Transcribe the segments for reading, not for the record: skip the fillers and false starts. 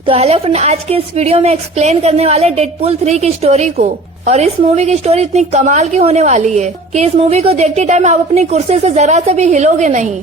तो hello friend, आज के इस वीडियो में एक्सप्लेन करने वाले डेडपूल 3 की स्टोरी को। और इस मूवी की स्टोरी इतनी कमाल की होने वाली है कि इस मूवी को देखते टाइम आप अपनी कुर्सी से जरा सा भी हिलोगे नहीं।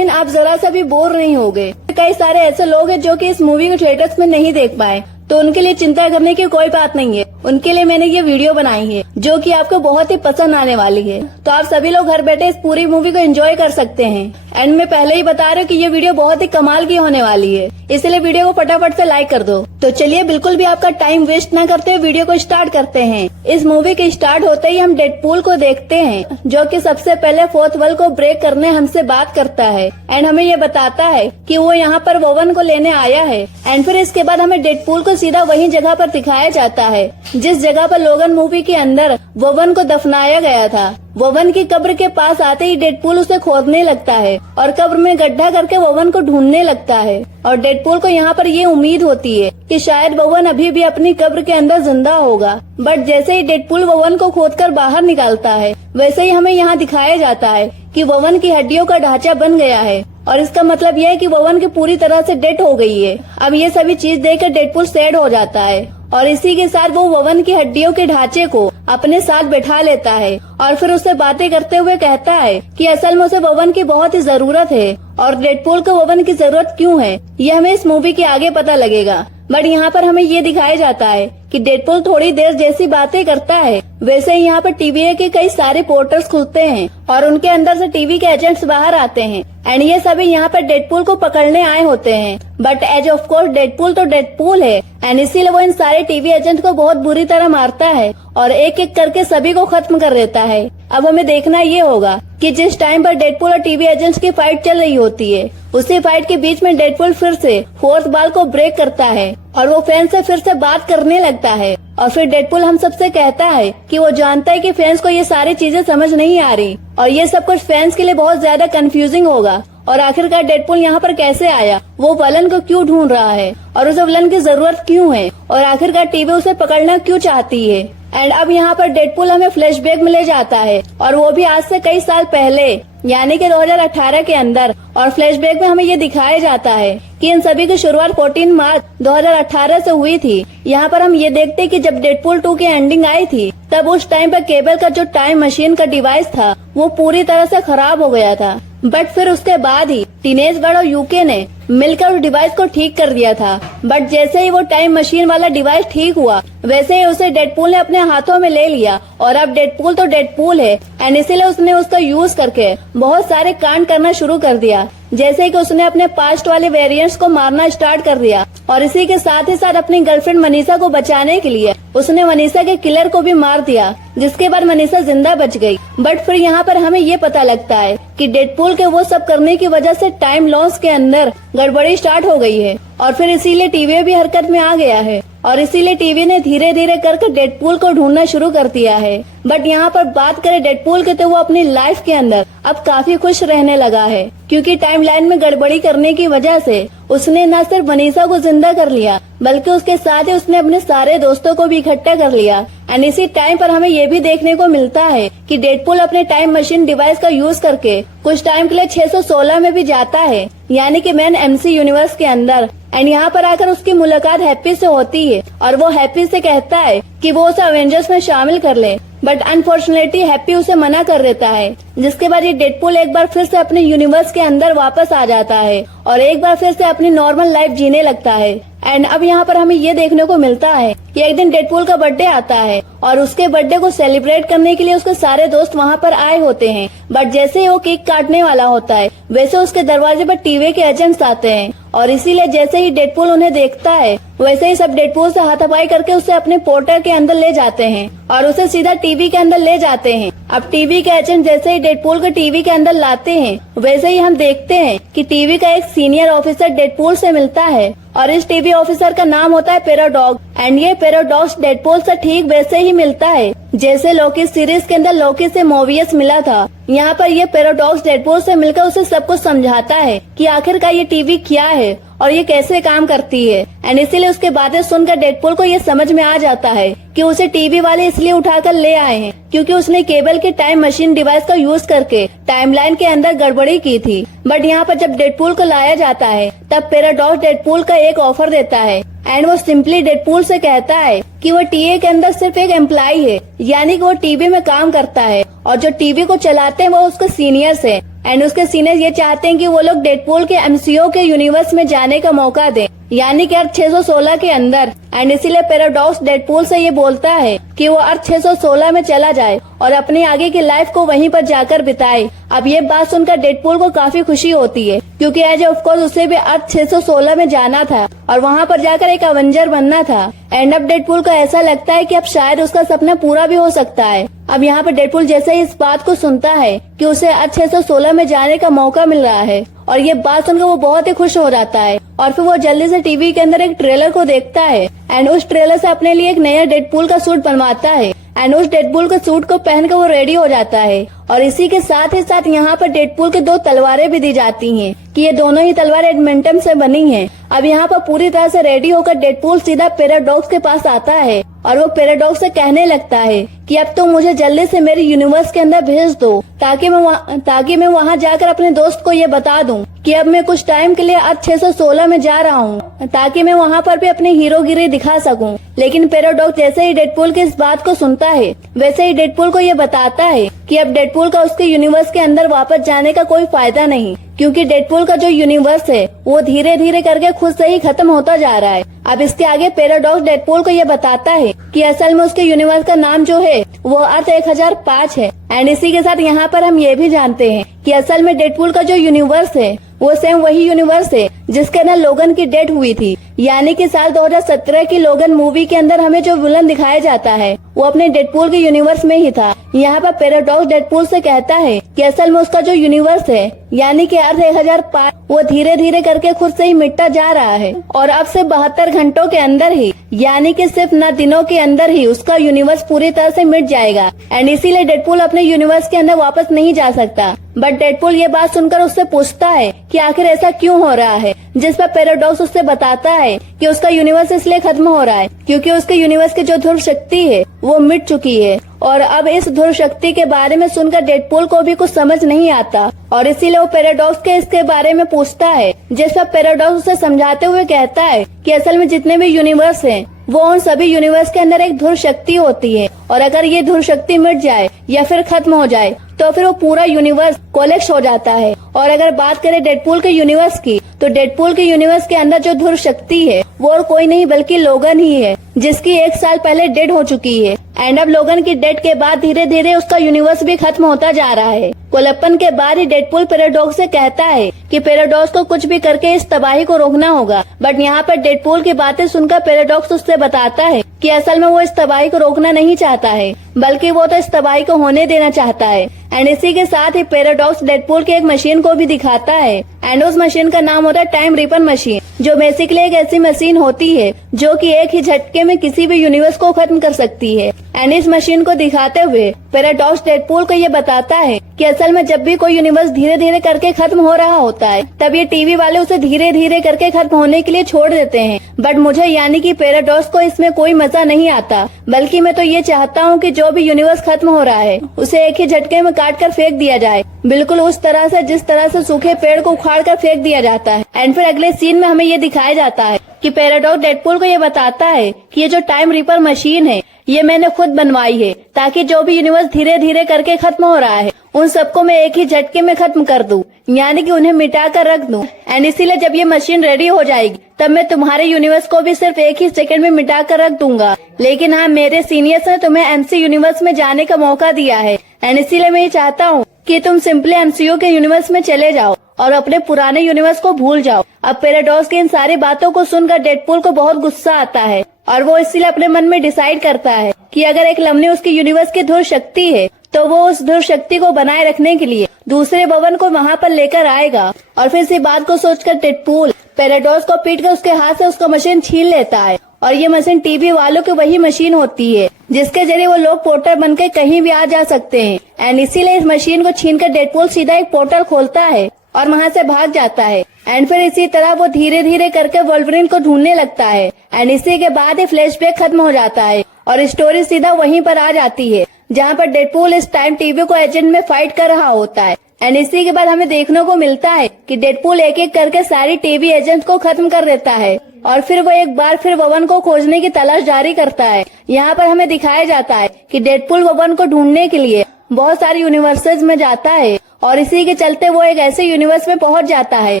आप जरा सा भी बोर नहीं होगे। कई सारे ऐसे लोग हैं जो कि इस मूवी को थिएटर्स में नहीं देख पाए, तो उनके लिए चिंता करने की कोई बात नहीं है। उनके लिए मैंने ये वीडियो बनाई है जो कि आपको बहुत ही पसंद आने वाली है। तो आप सभी लोग घर बैठे इस पूरी मूवी को एंजॉय कर सकते हैं। एंड मैं पहले ही बता रही हूँ कि ये वीडियो बहुत ही कमाल की होने वाली है, इसलिए वीडियो को फटाफट से लाइक कर दो। तो चलिए बिल्कुल भी आपका टाइम वेस्ट न करते हुए वीडियो को स्टार्ट करते हैं। इस मूवी के स्टार्ट होते ही हम डेडपूल को देखते हैं, जो कि सबसे पहले फोर्थ वॉल को ब्रेक करने हमसे बात करता है एंड हमें ये बताता है कि वो यहाँ पर वोवन को लेने आया है। एंड फिर इसके बाद हमें डेडपूल को सीधा वही जगह पर दिखाया जाता है जिस जगह पर लोगन मूवी के अंदर वोवन को दफनाया गया था। वोवन की कब्र के पास आते ही डेडपूल उसे खोदने लगता है और कब्र में गड्ढा करके वोवन को ढूंढने लगता है। और डेडपूल को यहाँ पर ये उम्मीद होती है कि शायद वोवन अभी भी अपनी कब्र के अंदर जिंदा होगा। बट जैसे ही डेडपूल वोवन को खोदकर बाहर निकालता है, वैसे ही हमें यहाँ दिखाया जाता है कि वोवन की हड्डियों का ढांचा बन गया है। और इसका मतलब यह है कि वोवन की पूरी तरह से डेड हो गई है। अब ये सभी चीज देखकर डेडपूल सैड हो जाता है और इसी के साथ वो वोवन की हड्डियों के ढांचे को अपने साथ बैठा लेता है और फिर उससे बातें करते हुए कहता है कि असल में उसे वोवन की बहुत ही जरूरत है। और डेडपूल को वोवन की जरूरत क्यों है, ये हमें इस मूवी के आगे पता लगेगा। बट यहाँ पर हमें ये दिखाया जाता है कि डेडपूल थोड़ी देर जैसी बातें करता है, वैसे ही यहाँ पर टीवी के कई सारे पोर्टल्स खुलते हैं और उनके अंदर से टीवी के एजेंट्स बाहर आते हैं। एंड ये सभी यहाँ पर डेडपूल को पकड़ने आए होते हैं। But as of course Deadpool तो डेडपूल है एंड इसीलिए वो इन सारे टीवी एजेंट को बहुत बुरी तरह मारता है और एक एक करके सभी को खत्म कर देता है। अब हमें देखना ये होगा कि जिस टाइम पर डेडपूल और टीवी एजेंट्स की फाइट चल रही होती है, उसी फाइट के बीच में डेडपूल फिर से फोर्थ वॉल को ब्रेक करता है और वो फैन से फिर से बात करने लगता है। और फिर डेडपूल हम सबसे कहता है कि वो जानता है कि फैंस को ये सारी चीजें समझ नहीं आ रही और ये सब कुछ फैंस के लिए बहुत ज्यादा कंफ्यूजिंग होगा। और आखिरकार डेडपूल यहाँ पर कैसे आया, वो वलन को क्यों ढूंढ रहा है और उसे वलन की जरूरत क्यों है और आखिरकार टीवी उसे पकड़ना क्यों चाहती है। एंड अब यहाँ पर डेडपूल हमें फ्लैशबैक में ले जाता है और वो भी आज से कई साल पहले, यानी कि 2018 के अंदर। और फ्लैशबैक में हमें ये दिखाया जाता है कि इन सभी की शुरुआत 14 मार्च 2018 से हुई थी। यहाँ पर हम ये देखते हैं कि जब डेडपूल 2 की एंडिंग आई थी, तब उस टाइम पर केबल का जो टाइम मशीन का डिवाइस था वो पूरी तरह से खराब हो गया था। बट फिर उसके बाद ही टीनेज वर्ल्ड और यूके ने मिलकर उस डिवाइस को ठीक कर दिया था। बट जैसे ही वो टाइम मशीन वाला डिवाइस ठीक हुआ, वैसे ही उसे डेडपूल ने अपने हाथों में ले लिया और अब डेडपूल तो डेडपूल है एंड इसीलिए उसने उसका यूज करके बहुत सारे कांड करना शुरू कर दिया। जैसे कि उसने अपने पास्ट वाले वेरिएंट्स को मारना स्टार्ट कर दिया और इसी के साथ ही साथ अपनी गर्लफ्रेंड मनीषा को बचाने के लिए उसने मनीषा के किलर को भी मार दिया, जिसके बाद मनीषा जिंदा बच गई। बट फिर यहाँ पर हमें ये पता लगता है कि डेडपूल के वो सब करने की वजह से टाइम लॉस के अंदर गड़बड़ी स्टार्ट हो गई है और फिर इसीलिए टीवी भी हरकत में आ गया है और इसीलिए टीवी ने धीरे धीरे करके डेडपूल को ढूंढना शुरू कर दिया है। बट यहाँ पर बात करें डेडपूल के, तो वो अपनी लाइफ के अंदर अब काफी खुश रहने लगा है, क्योंकि टाइमलाइन में गड़बड़ी करने की वजह से उसने न सिर्फ मनीषा को जिंदा कर लिया, बल्कि उसके साथ ही उसने अपने सारे दोस्तों को भी इकट्ठा कर लिया। एंड इसी टाइम पर हमें ये भी देखने को मिलता है कि डेडपूल अपने टाइम मशीन डिवाइस का यूज करके कुछ टाइम के लिए 616 में भी जाता है, यानी कि मैन एमसी यूनिवर्स के अंदर। एंड यहाँ पर आकर उसकी मुलाकात हैप्पी से होती है और वो हैप्पी से कहता है कि वो उसे अवेंजर्स में शामिल कर ले। बट अनफॉर्चुनेटली हैप्पी उसे मना कर देता है, जिसके बाद ये डेडपूल एक बार फिर से अपने यूनिवर्स के अंदर वापस आ जाता है और एक बार फिर से अपनी नॉर्मल लाइफ जीने लगता है। एंड अब यहाँ पर हमें ये देखने को मिलता है कि एक दिन डेडपूल का बर्थडे आता है और उसके बर्थडे को सेलिब्रेट करने के लिए उसके सारे दोस्त वहाँ पर आए होते हैं। बट जैसे ही वो केक काटने वाला होता है, वैसे उसके दरवाजे पर टीवी के एजेंट्स आते हैं और इसीलिए जैसे ही डेडपूल उन्हें देखता है, वैसे ही सब डेडपूल से हाथापाई करके उसे अपने पोर्टर के अंदर ले जाते हैं और उसे सीधा टीवी के अंदर ले जाते हैं। अब टीवी के एजेंट जैसे ही डेडपूल को टीवी के अंदर लाते हैं, वैसे ही हम देखते हैं कि टीवी का एक सीनियर ऑफिसर डेडपूल से मिलता है और इस टीवी ऑफिसर का नाम होता है पैराडॉक्स। एंड ये पैराडॉक्स डेडपूल से ठीक वैसे ही मिलता है जैसे लोकी सीरीज के अंदर लोकी से मोबियस मिला था। यहाँ पर ये पैराडॉक्स डेडपूल से मिलकर उसे सब कुछ समझाता है कि आखिरकार ये टीवी क्या है और ये कैसे काम करती है। एंड इसीलिए उसके बातें सुनकर डेडपूल को ये समझ में आ जाता है कि उसे टीवी वाले इसलिए उठाकर ले आए हैं क्योंकि उसने केबल के टाइम मशीन डिवाइस का यूज करके टाइमलाइन के अंदर गड़बड़ी की थी। बट यहाँ पर जब डेडपूल को लाया जाता है, तब पैराडॉक्स डेडपूल का एक ऑफर देता है एंड वो सिंपली डेडपूल से कहता है कि वो टीए के अंदर सिर्फ एक एम्प्लॉय है, यानी कि वो टीवी में काम करता है और जो टीवी को चलाते हैं वो उसके सीनियर्स हैं। एंड उसके सीनियर्स ये चाहते हैं कि वो लोग डेडपूल के एमसीयू के यूनिवर्स में जाने का मौका दें, यानी कि अर्थ 616 के अंदर। एंड इसीलिए पैराडॉक्स डेडपूल से ये बोलता है कि वो अर्थ 616 में चला जाए और अपनी आगे की लाइफ को वहीं पर जाकर बिताए। अब ये बात सुनकर डेडपूल को काफी खुशी होती है, क्योंकि एज ऑफ कोर्स उसे भी अर्थ 616 में जाना था और वहाँ पर जाकर एक अवेंजर बनना था। एंड अब डेडपूल को ऐसा लगता है कि अब शायद उसका सपना पूरा भी हो सकता है। अब यहाँ पर डेडपूल जैसे ही इस बात को सुनता है कि उसे अर्थ 616 में जाने का मौका मिल रहा है और ये बात सुनकर वो बहुत ही खुश हो जाता है और फिर वो जल्दी से टीवी के अंदर एक ट्रेलर को देखता है एंड उस ट्रेलर से अपने लिए एक नया डेडपूल का सूट बनवाता है एंड उस डेडपूल के सूट को पहनकर वो रेडी हो जाता है। और इसी के साथ ही साथ यहाँ पर डेडपूल के 2 तलवारें भी दी जाती हैं कि ये दोनों ही तलवारें एडमंटम से बनी हैं। अब यहाँ पर पूरी तरह से रेडी होकर डेडपूल सीधा पैराडॉक्स के पास आता है और वो पैराडॉक्स से कहने लगता है कि अब तो मुझे जल्दी से मेरे यूनिवर्स के अंदर भेज दो ताकि मैं वहाँ जाकर अपने दोस्त को ये बता दूं कि अब मैं कुछ टाइम के लिए अर्थ 616 में जा रहा हूँ ताकि मैं वहाँ पर भी अपनी हीरोगिरी दिखा सकूं। लेकिन पैराडॉक्स जैसे ही डेडपूल की इस बात को सुनता है वैसे ही डेडपूल को ये बताता है कि अब डेडपूल का उसके यूनिवर्स के अंदर वापस जाने का कोई फायदा नहीं, क्योंकि डेडपूल का जो यूनिवर्स है वो धीरे धीरे करके खुद से ही खत्म होता जा रहा है। अब इसके आगे पैराडॉक्स डेडपूल को ये बताता है कि असल में उसके यूनिवर्स का नाम जो है वो अर्थ 1005 है। एंड इसी के साथ यहाँ पर हम ये भी जानते हैं कि असल में डेडपूल का जो यूनिवर्स है वो सेम वही यूनिवर्स है जिसके अंदर लोगन की डेथ हुई थी, यानी कि साल 2017 की लोगन मूवी के अंदर हमें जो विलन दिखाया जाता है वो अपने डेडपूल के यूनिवर्स में ही था। यहाँ पर पैराडॉक्स डेडपूल से कहता है कि असल में उसका जो यूनिवर्स है यानी कि अर्थ 1005 वो धीरे धीरे करके खुद से ही मिटता जा रहा है और अब से 72 घंटों के अंदर ही यानी कि सिर्फ न दिनों के अंदर ही उसका यूनिवर्स पूरी तरह से मिट जाएगा। एंड इसीलिए डेडपूल अपने यूनिवर्स के अंदर वापस नहीं जा सकता। बट डेडपूल ये बात सुनकर उससे पूछता है कि आखिर ऐसा क्यों हो रहा है, जिस पर पैराडॉक्स उससे बताता है कि उसका यूनिवर्स इसलिए खत्म हो रहा है क्योंकि उसके यूनिवर्स की जो ध्रुव शक्ति है वो मिट चुकी है। और अब इस ध्रुव शक्ति के बारे में सुनकर डेडपूल को भी कुछ समझ नहीं आता और इसीलिए वो पैराडॉक्स के इसके बारे में पूछता है, जिस पर पैराडॉक्स उसे समझाते हुए कहता है कि असल में जितने भी यूनिवर्स हैं वो उन सभी यूनिवर्स के अंदर एक ध्रुव शक्ति होती है और अगर ये ध्रुव शक्ति मिट जाए या फिर खत्म हो जाए तो फिर वो पूरा यूनिवर्स कोलैप्स हो जाता है। और अगर बात करें डेडपूल के यूनिवर्स की तो डेडपूल के यूनिवर्स के अंदर जो ध्रुव शक्ति है वो और कोई नहीं बल्कि लोगन ही है, जिसकी 1 साल पहले डेड हो चुकी है। एंड अब लोगन की डेथ के बाद धीरे धीरे उसका यूनिवर्स भी खत्म होता जा रहा है। कोलप्पन के बाद ही डेडपूल पैराडॉक्स से कहता है कि पैराडॉक्स को कुछ भी करके इस तबाही को रोकना होगा। बट यहाँ पर डेडपूल की बातें सुनकर पैराडॉक्स उससे बताता है कि असल में वो इस तबाही को रोकना नहीं चाहता है बल्कि वो तो इस तबाही को होने देना चाहता है। एंड इसी के साथ ही पैराडॉक्स डेडपूल की एक मशीन को भी दिखाता है एंड उस मशीन का नाम होता है टाइम रिपर मशीन, जो बेसिकली एक ऐसी मशीन होती है जो कि एक ही झटके में किसी भी यूनिवर्स को खत्म कर सकती है। एंड इस मशीन को दिखाते हुए पैराडॉक्स डेडपूल को ये बताता है कि असल में जब भी कोई यूनिवर्स धीरे धीरे करके खत्म हो रहा होता है तब ये टीवी वाले उसे धीरे धीरे करके खत्म होने के लिए छोड़ देते हैं। बट मुझे यानी कि पैराडॉक्स को इसमें कोई मजा नहीं आता, बल्कि मैं तो ये चाहता हूँ कि जो भी यूनिवर्स खत्म हो रहा है उसे एक ही झटके में काट कर फेंक दिया जाए, बिल्कुल उस तरह से जिस तरह से सूखे पेड़ को उखाड़ कर फेंक दिया जाता है। एंड फिर अगले सीन में हमें ये दिखाया जाता है कि पैराडॉक्स डेडपूल को ये बताता है कि ये जो टाइम रिपर मशीन है ये मैंने खुद बनवाई है ताकि जो भी यूनिवर्स धीरे धीरे करके खत्म हो रहा है उन सबको मैं एक ही झटके में खत्म कर दूं, यानी कि उन्हें मिटा कर रख दूं। एंड इसीलिए जब ये मशीन रेडी हो जाएगी तब मैं तुम्हारे यूनिवर्स को भी सिर्फ एक ही सेकंड में मिटा कर रख दूंगा। लेकिन हाँ, मेरे सीनियर्स ने तुम्हें एमसी यूनिवर्स में जाने का मौका दिया है एंड इसीलिए मैं ये चाहता हूँ कि तुम सिंपली एमसीयू के यूनिवर्स में चले जाओ और अपने पुराने यूनिवर्स को भूल जाओ। अब पैराडॉक्स की इन सारी बातों को सुनकर डेडपूल को बहुत गुस्सा आता है और वो इसीलिए अपने मन में डिसाइड करता है कि अगर एक लम्बी उसकी यूनिवर्स की ध्रुव शक्ति है तो वो उस ध्रुव शक्ति को बनाए रखने के लिए दूसरे भवन को वहाँ पर लेकर आएगा। और फिर इसी बात को सोचकर डेडपूल पैराडॉक्स को पीट कर उसके हाथ से उसका मशीन छीन लेता है और ये मशीन टीवी वालों की वही मशीन होती है जिसके जरिए वो लोग पोर्टल बनकर कहीं भी आ जा सकते हैं। एंड इसीलिए इस मशीन को छीनकर डेडपूल सीधा एक पोर्टल खोलता है और वहाँ से भाग जाता है। एंड फिर इसी तरह वो धीरे धीरे करके वोल्वरिन को ढूंढने लगता है। एंड इसी के बाद ही फ्लैशबैक खत्म हो जाता है और स्टोरी सीधा वहीं पर आ जाती है जहाँ पर डेडपूल इस टाइम टीवी को एजेंट में फाइट कर रहा होता है। एंड इसी के बाद हमें देखने को मिलता है कि डेडपूल एक एक करके सारी टीवी एजेंट को खत्म कर देता है और फिर वो एक बार फिर ववन को खोजने की तलाश जारी करता है। यहाँ पर हमें दिखाया जाता है कि डेडपूल ववन को ढूंढने के लिए बहुत सारे यूनिवर्सेस में जाता है और इसी के चलते वो एक ऐसे यूनिवर्स में पहुंच जाता है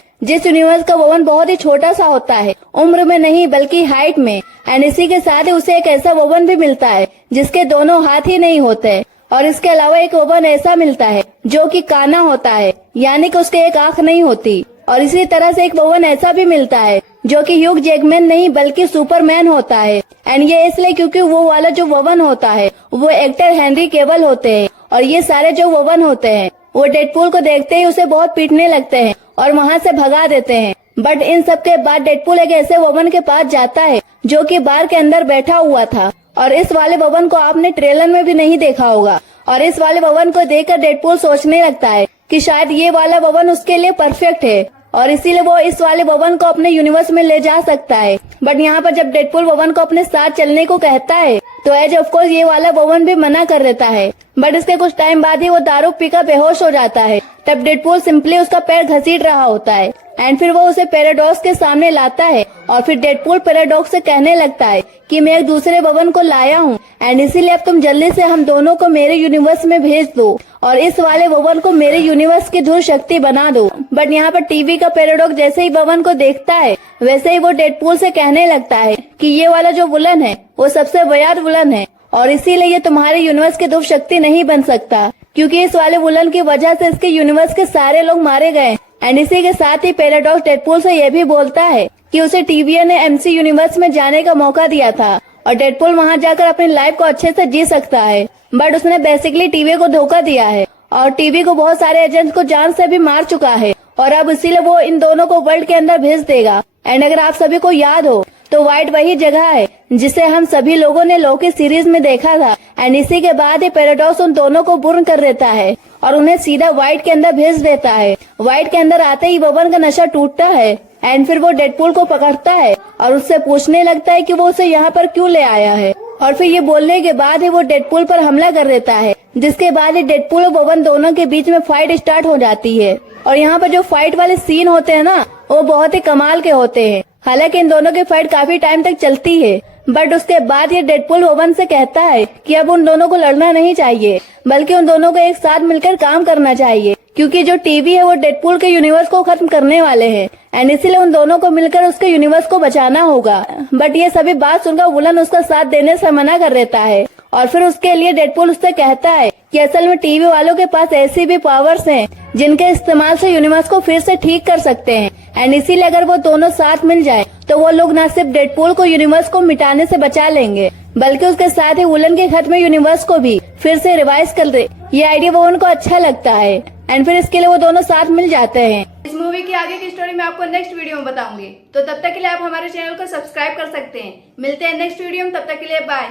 जिस यूनिवर्स का ववन बहुत ही छोटा सा होता है, उम्र में नहीं बल्कि हाइट में। एंड इसी के साथ ही उसे एक ऐसा ववन भी मिलता है जिसके दोनों हाथ ही नहीं होते और इसके अलावा एक ववन ऐसा मिलता है जो कि काना होता है, यानी कि उसके एक आंख नहीं होती। और इसी तरह से एक ववन ऐसा भी मिलता है जो कि ह्यूग जैकमैन नहीं बल्कि सुपरमैन होता है। एंड ये इसलिए क्योंकि वो वाला जो ववन होता है वो एक्टर हेनरी केवल होते हैं और ये सारे जो ववन होते हैं वो डेडपूल को देखते ही उसे बहुत पीटने लगते हैं और वहाँ से भगा देते हैं। बट इन सब के बाद डेडपूल एक ऐसे ववन के पास जाता है जो कि बार के अंदर बैठा हुआ था और इस वाले ववन को आपने ट्रेलर में भी नहीं देखा होगा। और इस वाले ववन को देखकर डेडपूल सोचने लगता है कि शायद ये वाला ववन उसके लिए परफेक्ट है और इसीलिए वो इस वाले ववन को अपने यूनिवर्स में ले जा सकता है। बट यहाँ पर जब डेडपूल ववन को अपने साथ चलने को कहता है तो एज ऑफ कोर्स ये वाला ववन भी मना कर देता है। बट इसके कुछ टाइम बाद ही वो दारू पीकर बेहोश हो जाता है। तब डेडपूल सिंपली उसका पैर घसीट रहा होता है एंड फिर वो उसे पैराडॉक्स के सामने लाता है और फिर डेडपूल पैराडॉक्स से कहने लगता है कि मैं एक दूसरे ववन को लाया हूँ एंड इसीलिए अब तुम जल्दी से हम दोनों को मेरे यूनिवर्स में भेज दो और इस वाले ववन को मेरे यूनिवर्स की धुर शक्ति बना दो। बट यहाँ पर टीवी का पैराडॉक्स जैसे ही ववन को देखता है वैसे ही वो डेडपूल से कहने लगता है कि ये वाला जो वुलन है वो सबसे बयाद वुलन है और इसीलिए ये तुम्हारे यूनिवर्स की धुर शक्ति नहीं बन सकता क्योंकि इस वाले वुलन की वजह से इसके यूनिवर्स के सारे लोग मारे गए। एंड इसी के साथ ही पैराडॉक्स डेडपूल से यह भी बोलता है कि उसे टीवीए ने एमसी यूनिवर्स में जाने का मौका दिया था और डेडपूल वहां जाकर अपनी लाइफ को अच्छे से जी सकता है। बट उसने बेसिकली टीवी को धोखा दिया है और टीवी को बहुत सारे एजेंट्स को जान से भी मार चुका है और अब इसीलिए वो इन दोनों को वर्ल्ड के अंदर भेज देगा। एंड अगर आप सभी को याद हो तो व्हाइट वही जगह है जिसे हम सभी लोगों ने लोकी सीरीज में देखा था। एंड इसी के बाद ही पैराडॉक्स उन दोनों को बुर्न कर देता है और उन्हें सीधा व्हाइट के अंदर भेज देता है। व्हाइट के अंदर आते ही ववन का नशा टूटता है एंड फिर वो डेडपूल को पकड़ता है और उससे पूछने लगता है कि वो उसे यहाँ पर क्यों ले आया है और फिर ये बोलने के बाद ही वो डेडपूल पर हमला कर देता है, जिसके बाद ही डेडपूल और ववन दोनों के बीच में फाइट स्टार्ट हो जाती है। और यहाँ पर जो फाइट वाले सीन होते हैं ना वो बहुत ही कमाल के होते हैं। हालांकि इन दोनों की फाइट काफी टाइम तक चलती है बट उसके बाद ये डेडपूल ववन से कहता है कि अब उन दोनों को लड़ना नहीं चाहिए बल्कि उन दोनों को एक साथ मिलकर काम करना चाहिए क्योंकि जो टीवी है वो डेडपूल के यूनिवर्स को खत्म करने वाले हैं एंड इसीलिए उन दोनों को मिलकर उसके यूनिवर्स को बचाना होगा। बट ये सभी बात सुनकर वुलन उसका साथ देने से मना कर देता है और फिर उसके लिए डेडपूल उससे कहता है कि असल में टीवी वालों के पास ऐसी भी पावर्स हैं जिनके इस्तेमाल से यूनिवर्स को फिर से ठीक कर सकते हैं एंड इसीलिए अगर वो दोनों साथ मिल जाए तो वो लोग न सिर्फ डेडपूल को यूनिवर्स को मिटाने से बचा लेंगे बल्कि उसके साथ ही वुलन के खत्म यूनिवर्स को भी फिर से रिवाइज कर दे। ये आइडिया वो उनको अच्छा लगता है एंड फिर इसके लिए वो दोनों साथ मिल जाते हैं। इस मूवी की आगे की स्टोरी मैं आपको नेक्स्ट वीडियो में बताऊंगी, तो तब तक के लिए आप हमारे चैनल को सब्सक्राइब कर सकते हैं। मिलते हैं नेक्स्ट वीडियो में, तब तक के लिए बाय।